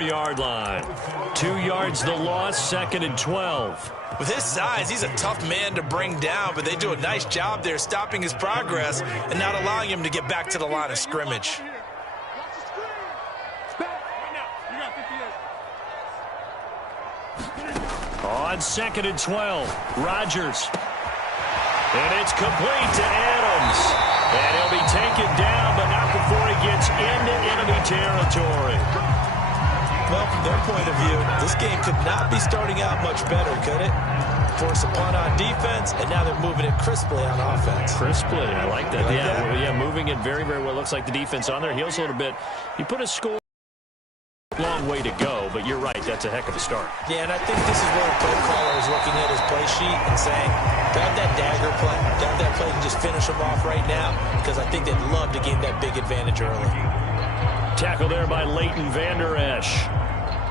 Yard line. 2 yards the loss, 2nd and 12. With his size, he's a tough man to bring down, but they do a nice job there stopping his progress and not allowing him to get back to the line of scrimmage. On 2nd and 12, Rodgers. And it's complete to Adams. And he'll be taken down, but not before he gets into enemy territory. Well, from their point of view, this game could not be starting out much better, could it? Force a punt on defense, and now they're moving it crisply on offense. Crisply, I like that. Yeah, moving it very, very well. Looks like the defense on their heels a little bit. You put a score, long way to go, but you're right, that's a heck of a start. Yeah, and I think this is where the play caller is looking at his play sheet and saying, grab that dagger play, grab that play and just finish them off right now, because I think they'd love to gain that big advantage early. Tackle there by Leighton Vander Esch.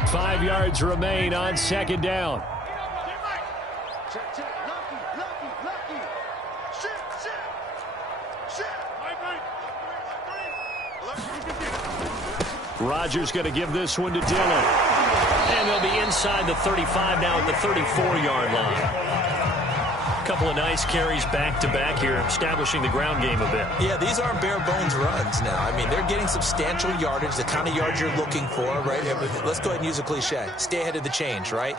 5 yards remain on 2nd down. Rodgers going to give this one to Dillon. And they'll be inside the 35 now at the 34-yard line. A couple of nice carries back-to-back here, establishing the ground game a bit. Yeah, these aren't bare-bones runs now. I mean, they're getting substantial yardage, the kind of yards you're looking for, right? Let's go ahead and use a cliche. Stay ahead of the change, right?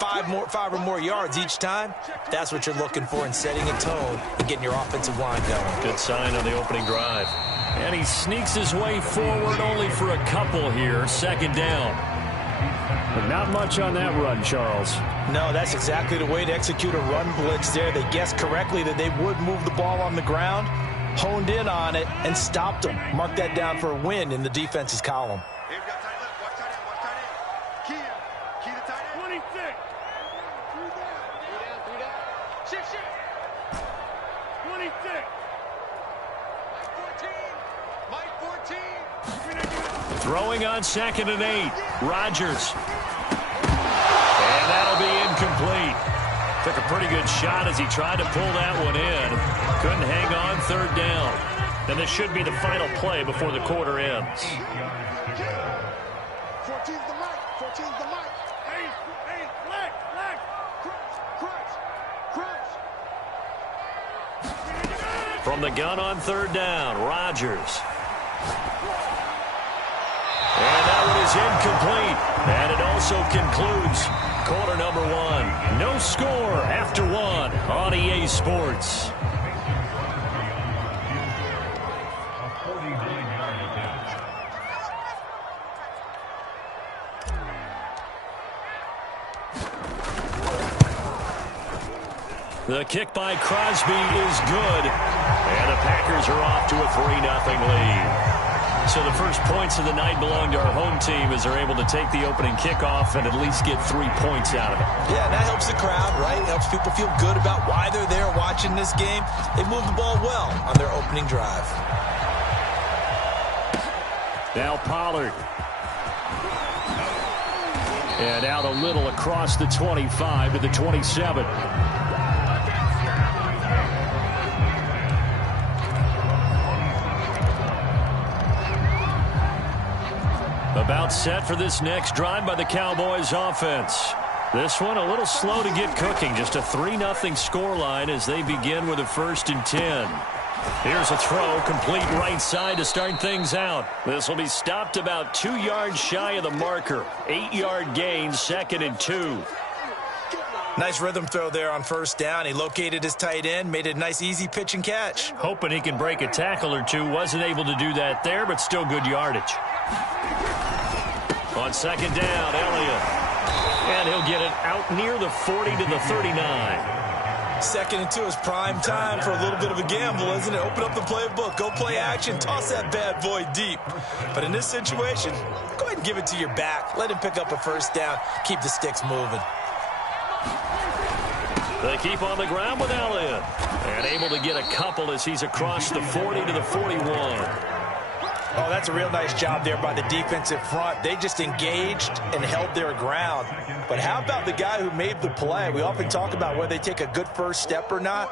5 or more yards each time, that's what you're looking for in setting a tone and getting your offensive line going. Good sign on the opening drive. And he sneaks his way forward only for a couple here. 2nd down. But not much on that run, Charles. No, that's exactly the way to execute a run blitz there. They guessed correctly that they would move the ball on the ground, honed in on it, and stopped them. Mark that down for a win in the defense's column. Throwing on 2nd and 8. Rodgers. And that'll be incomplete. Took a pretty good shot as he tried to pull that one in. Couldn't hang on 3rd down. And this should be the final play before the quarter ends. 14's the mic. 14's the mic. Hey, flex. Crunch. From the gun on 3rd down, Rodgers. And that one is incomplete. And it also concludes quarter number 1. No score after 1 on EA Sports. The kick by Crosby is good. And the Packers are off to a 3-0 lead. So the first points of the night belong to our home team as they're able to take the opening kickoff and at least get 3 points out of it. Yeah, and that helps the crowd, right? It helps people feel good about why they're there watching this game. They moved the ball well on their opening drive. Now Pollard. And out a little across the 25 to the 27. About set for this next drive by the Cowboys offense. This one a little slow to get cooking. Just a 3-0 scoreline as they begin with a 1st and 10. Here's a throw, complete right side to start things out. This will be stopped about 2 yards shy of the marker. 8-yard gain, 2nd and 2. Nice rhythm throw there on 1st down. He located his tight end, made it a nice easy pitch and catch. Hoping he can break a tackle or two. Wasn't able to do that there, but still good yardage. On 2nd down, Elliott. And he'll get it out near the 40 to the 39. 2nd and 2 is prime time for a little bit of a gamble, isn't it? Open up the playbook, go play action, toss that bad boy deep. But in this situation, go ahead and give it to your back. Let him pick up a 1st down. Keep the sticks moving. They keep on the ground with Elliott. And able to get a couple as he's across the 40 to the 41. Oh, that's a real nice job there by the defensive front. They just engaged and held their ground. But how about the guy who made the play? We often talk about whether they take a good first step or not.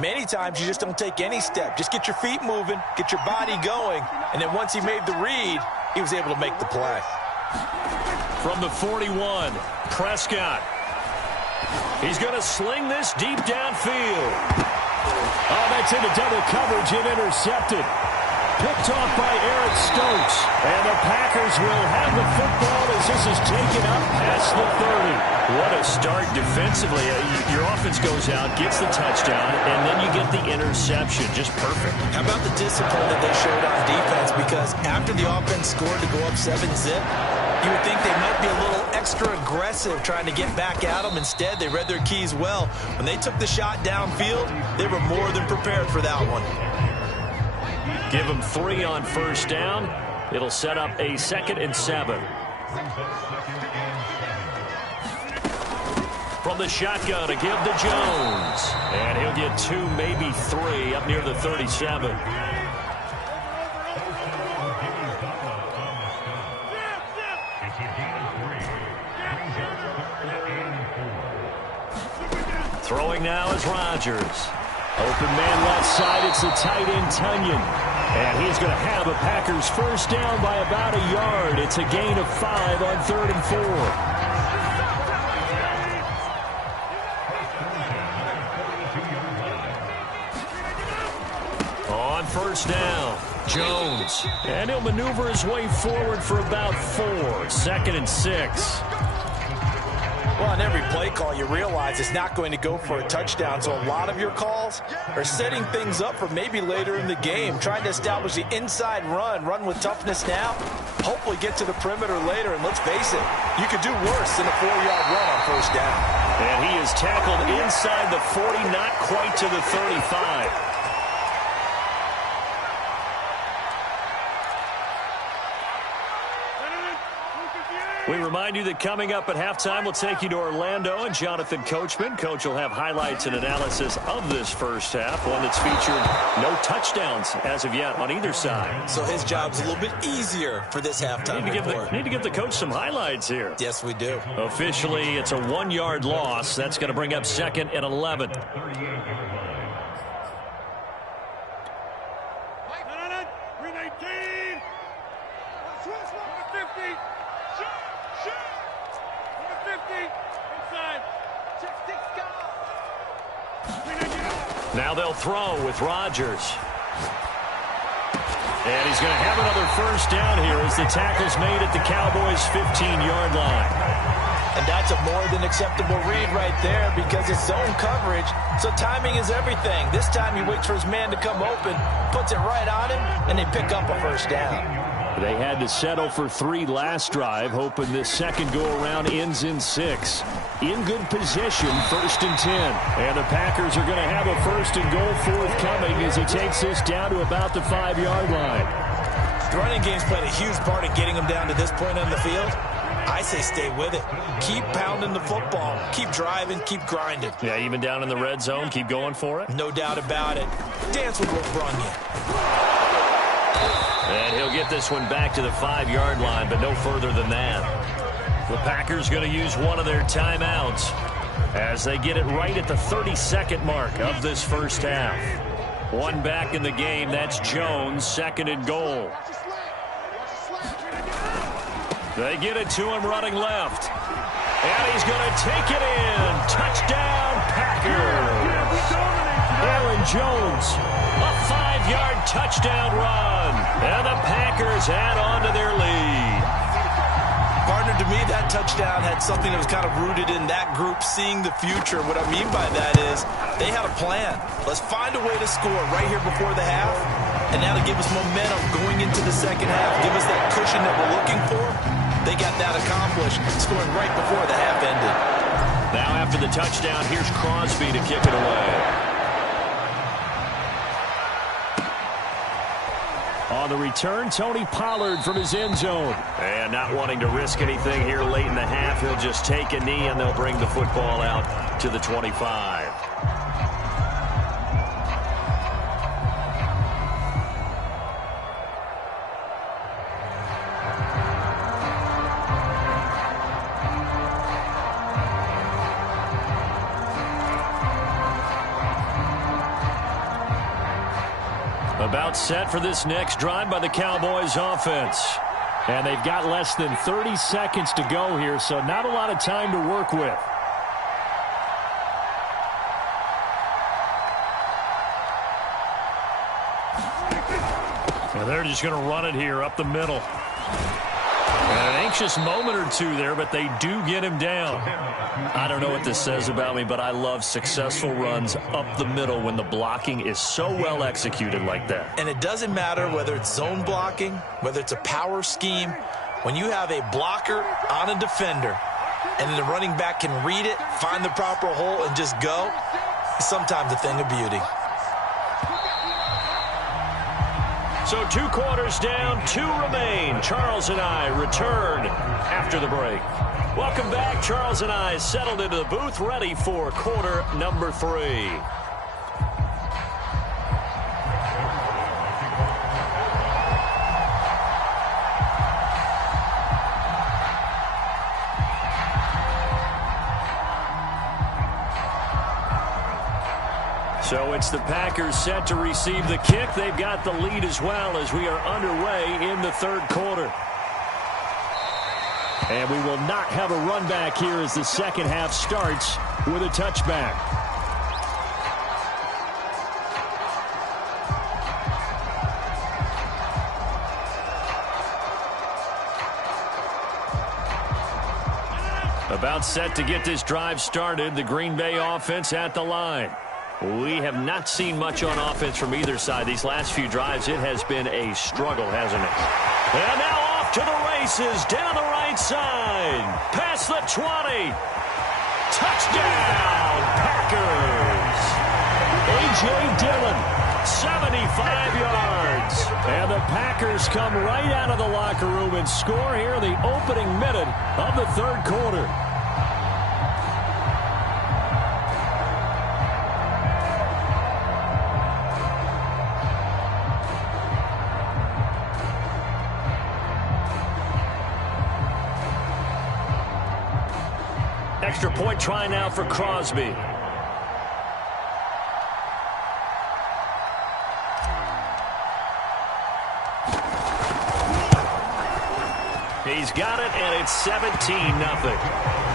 Many times you just don't take any step. Just get your feet moving, get your body going, and then once he made the read, he was able to make the play. From the 41, Prescott. He's going to sling this deep downfield. Oh, that's into double coverage and intercepted. Picked off by Eric Stokes. And the Packers will have the football as this is taken up past the 30. What a start defensively. Your offense goes out, gets the touchdown, and then you get the interception. Just perfect. How about the discipline that they showed on defense? Because after the offense scored to go up 7-zip, you would think they might be a little extra aggressive trying to get back at them. Instead, they read their keys well. When they took the shot downfield, they were more than prepared for that one. Give them 3 on first down. It'll set up a 2nd and 7. From the shotgun to give to Jones. And he'll get 2, maybe 3 up near the 37. Throwing now is Rodgers. Open man left side, it's the tight end Tunyon. And he's going to have a Packers first down by about a yard. It's a gain of 5 on 3rd and 4. On first down, Jones. And he'll maneuver his way forward for about 4. 2nd and 6. Well, on every play call, you realize it's not going to go for a touchdown. So a lot of your calls are setting things up for maybe later in the game, trying to establish the inside run with toughness now, hopefully get to the perimeter later. And let's face it, you could do worse than a 4-yard run on first down. And he is tackled inside the 40, not quite to the 35. We remind you that coming up at halftime, we'll take you to Orlando and Jonathan Coachman. Coach will have highlights and analysis of this first half, one that's featured no touchdowns as of yet on either side. So his job's a little bit easier for this halftime report. Need to give the coach some highlights here. Yes, we do. Officially, it's a 1-yard loss. That's going to bring up 2nd and 11. Now they'll throw with Rodgers. And he's going to have another first down here as the tackle's made at the Cowboys' 15-yard line. And that's a more than acceptable read right there because it's zone coverage, so timing is everything. This time he waits for his man to come open, puts it right on him, and they pick up a first down. They had to settle for 3 last drive, hoping this second go-around ends in 6. In good position, 1st and 10. And the Packers are going to have a 1st and goal forthcoming as he takes this down to about the 5-yard line. The running game's played a huge part in getting them down to this point on the field. I say stay with it. Keep pounding the football. Keep driving. Keep grinding. Yeah, even down in the red zone, keep going for it. No doubt about it. Dance with what brung you. And he'll get this one back to the 5-yard line, but no further than that. The Packers going to use one of their timeouts as they get it right at the 32nd mark of this first half. One back in the game. That's Jones, 2nd and goal. They get it to him running left. And he's going to take it in. Touchdown, Packers. Aaron Jones, a 5-yard touchdown run. And the Packers add on to their lead. Partner, to me, that touchdown had something that was kind of rooted in that group seeing the future. What I mean by that is they had a plan. Let's find a way to score right here before the half, and that'll give us momentum going into the second half, give us that cushion that we're looking for. They got that accomplished, scoring right before the half ended. Now after the touchdown, here's Crosby to kick it away. On the return, Tony Pollard from his end zone. And not wanting to risk anything here late in the half, he'll just take a knee and they'll bring the football out to the 25. About set for this next drive by the Cowboys offense. And they've got less than 30 seconds to go here, so not a lot of time to work with. And they're just going to run it here up the middle. And an anxious moment or two there, but they do get him down. I don't know what this says about me, but I love successful runs up the middle when the blocking is so well executed like that. And it doesn't matter whether it's zone blocking, whether it's a power scheme. When you have a blocker on a defender and the running back can read it, find the proper hole, and just go, it's sometimes a thing of beauty. So 2 quarters down, 2 remain. Charles and I return after the break. Welcome back. Charles and I settled into the booth, ready for quarter number 3. So it's the Packers set to receive the kick. They've got the lead as well as we are underway in the 3rd quarter. And we will not have a run back here as the second half starts with a touchback. About set to get this drive started, the Green Bay offense at the line. We have not seen much on offense from either side. These last few drives, it has been a struggle, hasn't it? And now off to the races, down the right side, past the 20. Touchdown, Packers! A.J. Dillon, 75 yards. And the Packers come right out of the locker room and score here in the opening minute of the 3rd quarter. Extra point try now for Crosby. He's got it, and it's 17-0.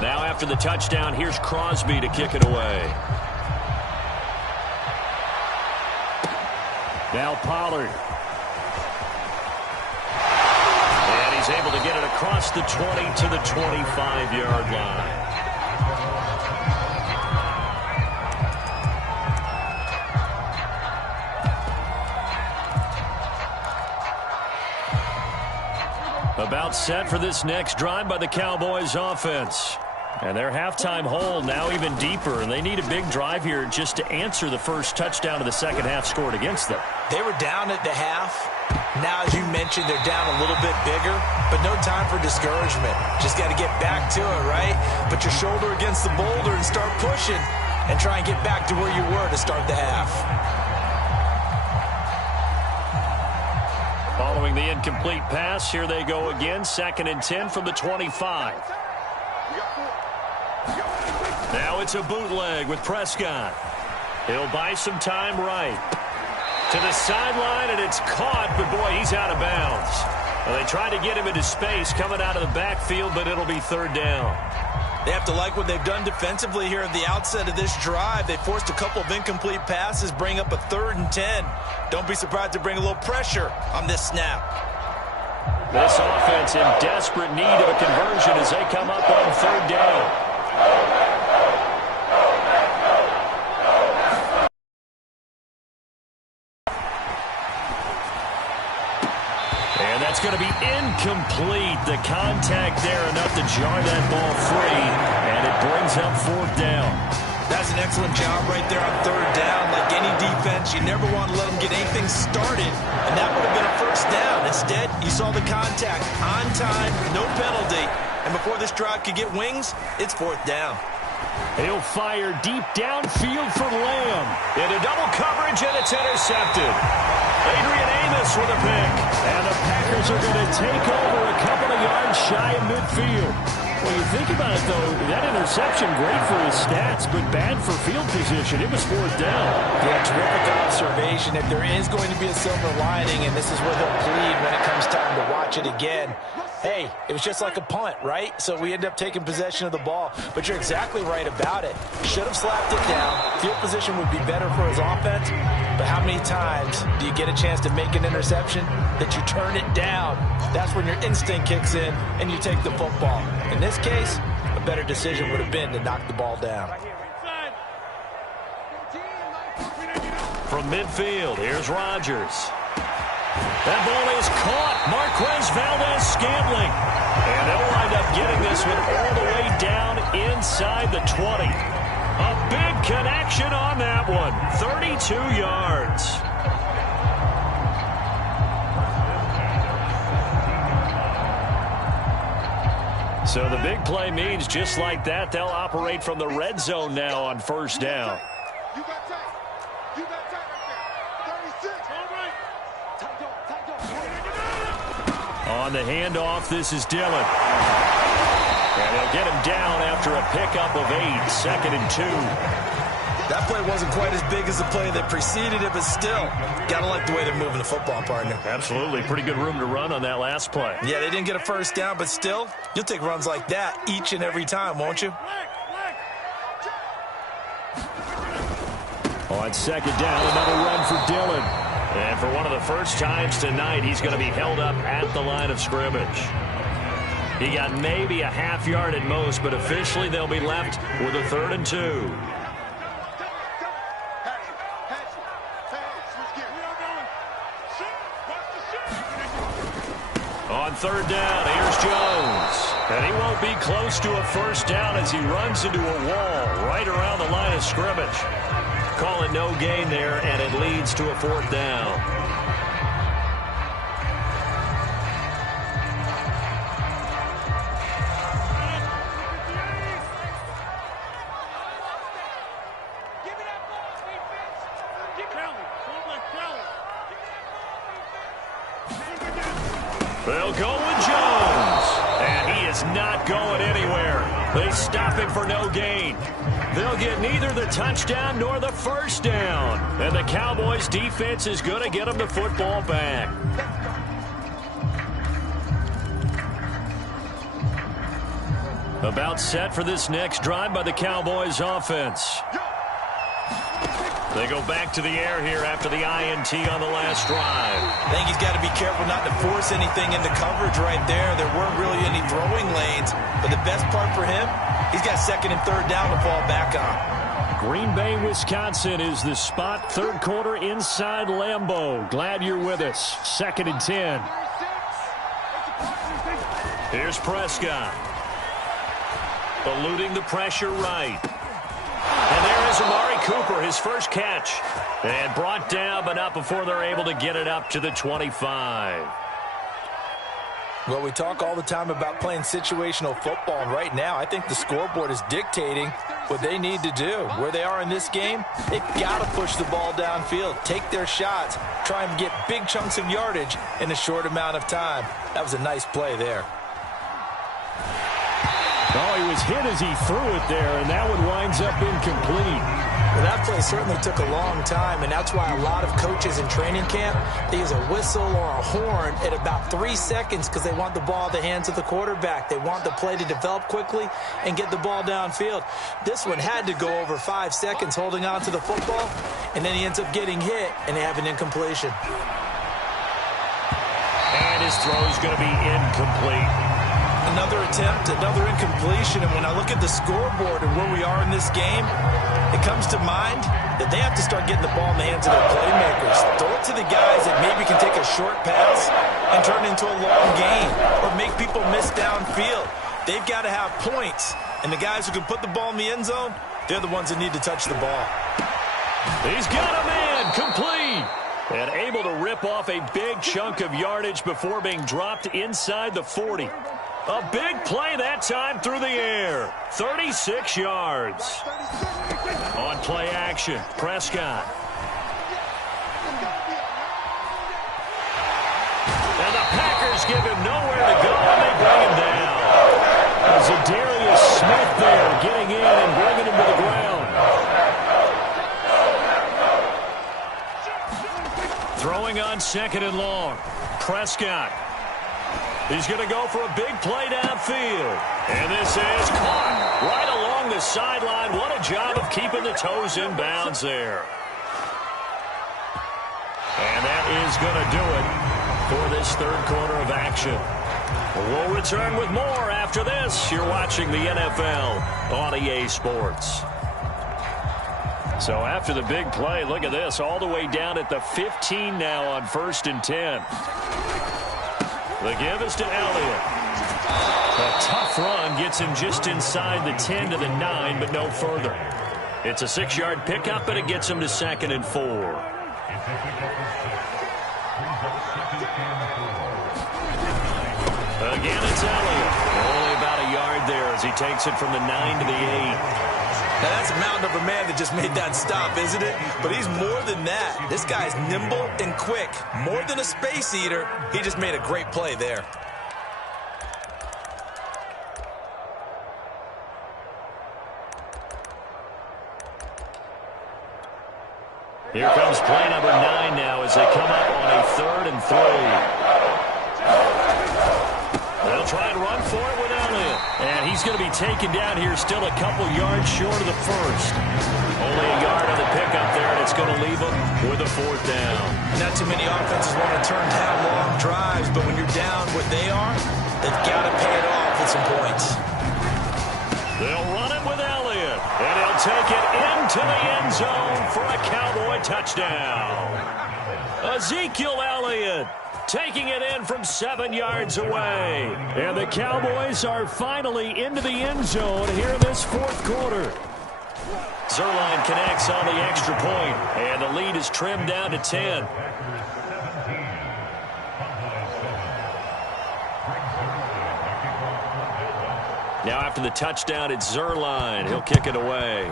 Now after the touchdown, here's Crosby to kick it away. Now Pollard. And he's able to get it across the 20 to the 25-yard line. About set for this next drive by the Cowboys offense. And their halftime hole now even deeper, and they need a big drive here just to answer the first touchdown of the second half scored against them. They were down at the half. Now, as you mentioned, they're down a little bit bigger, but no time for discouragement. Just got to get back to it, right? Put your shoulder against the boulder and start pushing and try and get back to where you were to start the half. Following the incomplete pass, here they go again. 2nd and 10 from the 25. Now it's a bootleg with Prescott. He'll buy some time right. To the sideline, and it's caught, but boy, he's out of bounds. Well, they tried to get him into space coming out of the backfield, but it'll be 3rd down. They have to like what they've done defensively here at the outset of this drive. They forced a couple of incomplete passes, bring up a 3rd and 10. Don't be surprised to bring a little pressure on this snap. This offense in desperate need of a conversion as they come up on 3rd down. And that's going to be incomplete. The contact there enough to jar that ball free, and it brings up 4th down. Does an excellent job right there on third down. Like any defense, you never want to let them get anything started, and that would have been a first down. Instead, you saw the contact on time, no penalty, and before this drive could get wings, it's fourth down. He'll fire deep downfield for Lamb. Into double coverage, and it's intercepted. Adrian Amos with a pick. And the Packers are going to take over a couple of yards shy of midfield. When you think about it, though, that interception, great for his stats, but bad for field position. It was fourth down. Yeah, terrific observation. If there is going to be a silver lining, and this is where they'll plead when it comes time to watch it again, hey, it was just like a punt, right? So we end up taking possession of the ball. But you're exactly right about it. Should have slapped it down. Field position would be better for his offense. But how many times do you get a chance to make an interception that you turn it down? That's when your instinct kicks in and you take the football. In this case, a better decision would have been to knock the ball down. From midfield, here's Rodgers. That ball is caught. Marquez Valdez-Scantling. And they'll wind up getting this one all the way down inside the 20. A big connection on that one. 32 yards. So the big play means just like that, they'll operate from the red zone now on first down. You got time. You got time right there. 36. All right. On the handoff, this is Dillon. And they'll get him down after a pickup of 8, second and 2. That play wasn't quite as big as the play that preceded it, but still, gotta like the way they're moving the football, partner. Absolutely. Pretty good room to run on that last play. Yeah, they didn't get a first down, but still, you'll take runs like that each and every time, won't you? On second down, another run for Dillon. And for one of the first times tonight, he's going to be held up at the line of scrimmage. He got maybe a half yard at most, but officially they'll be left with a 3rd and 2. On third down, here's Jones. And he won't be close to a first down as he runs into a wall right around the line of scrimmage. Call it no gain there, and it leads to a 4th down. They'll go with Jones. And he is not going anywhere. They stop him for no gain. They'll get neither the touchdown nor the first down. And the Cowboys defense is going to get them the football back. About set for this next drive by the Cowboys offense. They go back to the air here after the INT on the last drive. I think he's got to be careful not to force anything into coverage right there. There weren't really any throwing lanes. But the best part for him, he's got 2nd and 3rd down to fall back on. Green Bay, Wisconsin is the spot. Third quarter inside Lambeau. Glad you're with us. 2nd and 10. Here's Prescott. Eluding the pressure right. And there is Amari Cooper, his first catch. And brought down, but not before they're able to get it up to the 25. Well, we talk all the time about playing situational football, and right now I think the scoreboard is dictating what they need to do. Where they are in this game, they've got to push the ball downfield, take their shots, try and get big chunks of yardage in a short amount of time. That was a nice play there. Oh, he was hit as he threw it there, and that one winds up incomplete. Well, that play certainly took a long time, and that's why a lot of coaches in training camp, they use a whistle or a horn at about 3 seconds because they want the ball in the hands of the quarterback. They want the play to develop quickly and get the ball downfield. This one had to go over 5 seconds holding on to the football, and then he ends up getting hit, and they have an incompletion. And his throw is going to be incomplete. Another attempt, another incompletion, and when I look at the scoreboard and where we are in this game, it comes to mind that they have to start getting the ball in the hands of their playmakers. Throw it to the guys that maybe can take a short pass and turn it into a long gain or make people miss downfield. They've got to have points, and the guys who can put the ball in the end zone, They're the ones that need to touch the ball. He's got a man, complete. And able to rip off a big chunk of yardage before being dropped inside the 40. A big play that time through the air. 36 yards. On play action, Prescott. And the Packers give him nowhere to go, and they bring him down. Zadarius Smith there getting in and bringing him to the ground. Throwing on 2nd and long. Prescott. He's going to go for a big play downfield. And this is caught right along the sideline. What a job of keeping the toes in bounds there. And that is going to do it for this third quarter of action. We'll return with more after this. You're watching the NFL on EA Sports. So after the big play, look at this, all the way down at the 15 now on 1st and 10. The give is to Elliott. A tough run gets him just inside the 10 to the 9, but no further. It's a 6-yard pickup, but it gets him to 2nd and 4. Again, it's Elliott. Only about a yard there as he takes it from the 9 to the 8. Now, that's a mountain of a man that just made that stop, isn't it? But he's more than that. This guy's nimble and quick. More than a space eater. He just made a great play there. Here comes play number 9 now as they come up on a 3rd and 3. They'll try and run for it with Elliott. And he's going to be taken down here still a couple yards short of the first. Only a yard on the pickup there, and it's going to leave him with a 4th down. Not too many offenses want to turn down long drives, but when you're down what they are, they've got to pay it off with some points. They'll run it with Elliott, and he'll take it into the end zone for a Cowboy touchdown. Ezekiel Elliott taking it in from 7 yards away. And the Cowboys are finally into the end zone here in this 4th quarter. Zerline connects on the extra point, and the lead is trimmed down to 10. Now after the touchdown, it's Zerline. He'll kick it away.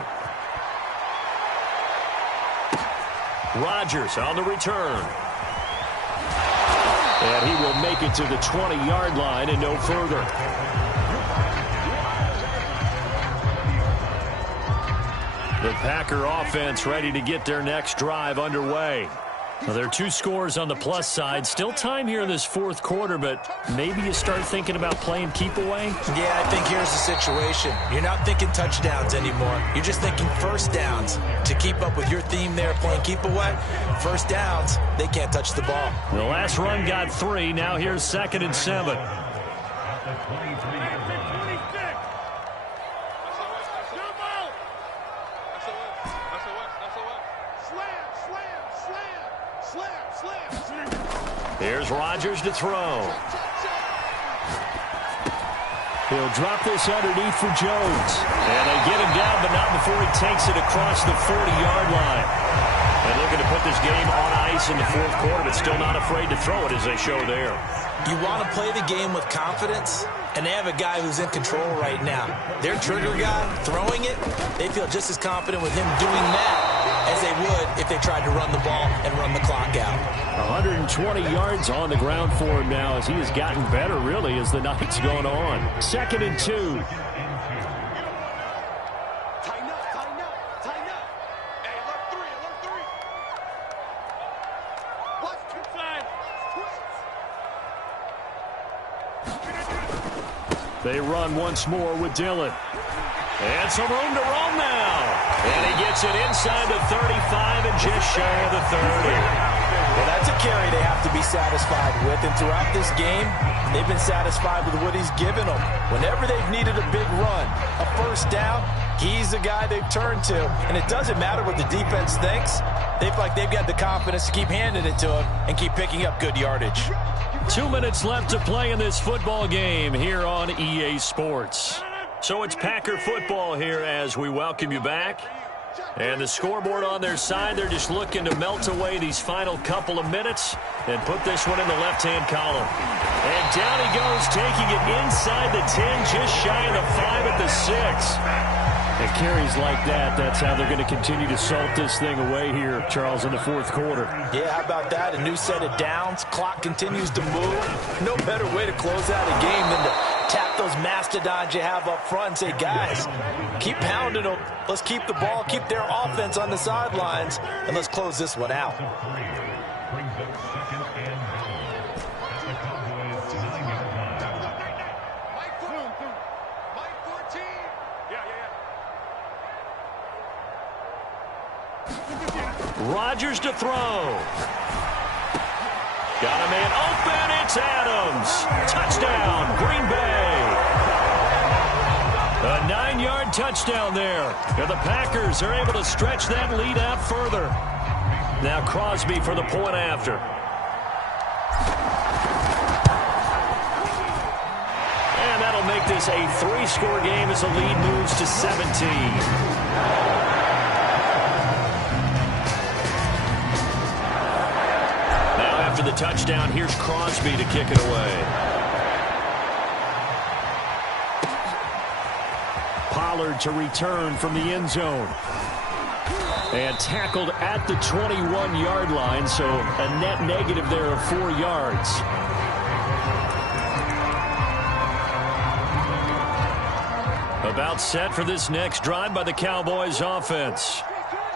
Rodgers on the return. And he will make it to the 20-yard line and no further. The Packer offense ready to get their next drive underway. Well, there are 2 scores on the plus side. Still time here in this 4th quarter, but maybe you start thinking about playing keep away? Yeah, I think here's the situation. You're not thinking touchdowns anymore. You're just thinking first downs. To keep up with your theme there, playing keep away, first downs, they can't touch the ball. The last run got 3. Now here's 2nd and 7. Here's Rodgers to throw. He'll drop this underneath for Jones. And they get him down, but not before he takes it across the 40-yard line. And looking to put this game on ice in the 4th quarter, but still not afraid to throw it as they show there. You want to play the game with confidence, and they have a guy who's in control right now. Their trigger guy throwing it, they feel just as confident with him doing that as they would if they tried to run the ball and run the clock out. 120 yards on the ground for him now as he has gotten better, really, as the night's gone on. 2nd and 2. Tighten up. Hey, alert 3. What's inside? They run once more with Dillon. And some room to roam now. And he gets it inside the 35 and just shy of the 30. Well, that's a carry they have to be satisfied with. And throughout this game, they've been satisfied with what he's given them. Whenever they've needed a big run, a first down, he's the guy they've turned to. And it doesn't matter what the defense thinks. They feel like they've got the confidence to keep handing it to him and keep picking up good yardage. 2 minutes left to play in this football game here on EA Sports. So it's Packer football here as we welcome you back. And the scoreboard on their side, they're just looking to melt away these final couple of minutes and put this one in the left-hand column. And down he goes, taking it inside the 10, just shy of the 5 at the 6. And carries like that, that's how they're going to continue to salt this thing away here, Charles, in the fourth quarter. Yeah, how about that? A new set of downs. Clock continues to move. No better way to close out a game than to tap those mastodons you have up front and say, guys, keep pounding them. Let's keep the ball, keep their offense on the sidelines, and let's close this one out. Rodgers to throw. Got a man open. It's Adams. Touchdown, Green Bay. A 9-yard touchdown there. And the Packers are able to stretch that lead out further. Now Crosby for the point after. And that'll make this a 3-score game as the lead moves to 17. After the touchdown, here's Crosby to kick it away. Pollard to return from the end zone. And tackled at the 21-yard line, so a net negative there of 4 yards. About set for this next drive by the Cowboys offense.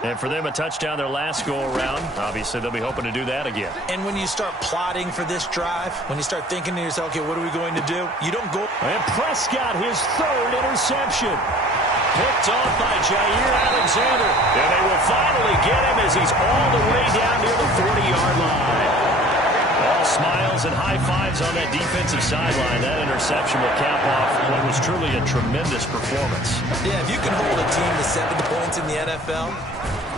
And for them, a touchdown their last go-around. Obviously, they'll be hoping to do that again. And when you start plotting for this drive, when you start thinking to yourself, okay, what are we going to do? You don't go. And Prescott, his 3rd interception. Picked off by Jair Alexander. And they will finally get him as he's all the way down near the 40-yard line. All smiles and high fives on that defensive sideline. That interception will cap off what was truly a tremendous performance. Yeah, if you can hold a team to 7 points in the NFL,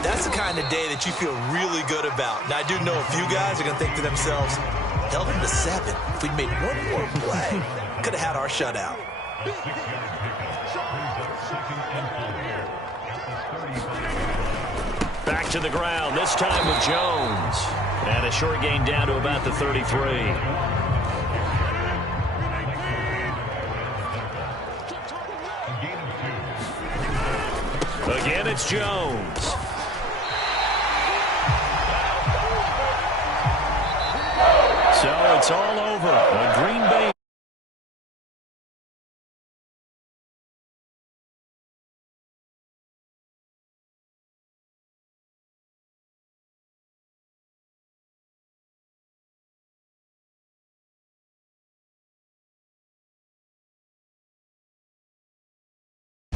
that's the kind of day that you feel really good about. Now, I do know a few guys are going to think to themselves, held them to 7. If we'd made one more play, could have had our shutout. Back to the ground, this time with Jones. And a short gain down to about the 33. Again, it's Jones. So it's all over. A Green Bay.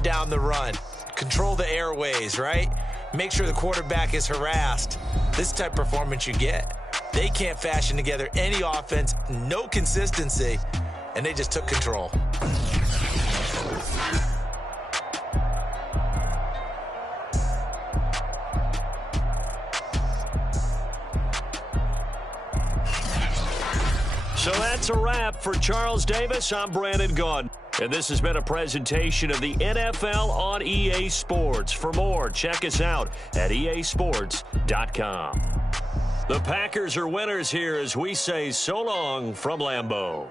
Down the run. Control the airways, right? Make sure the quarterback is harassed. This type of performance you get. They can't fashion together any offense, no consistency, and they just took control. So that's a wrap for Charles Davis. I'm Brandon Gaudin. And this has been a presentation of the NFL on EA Sports. For more, check us out at easports.com. The Packers are winners here as we say so long from Lambeau.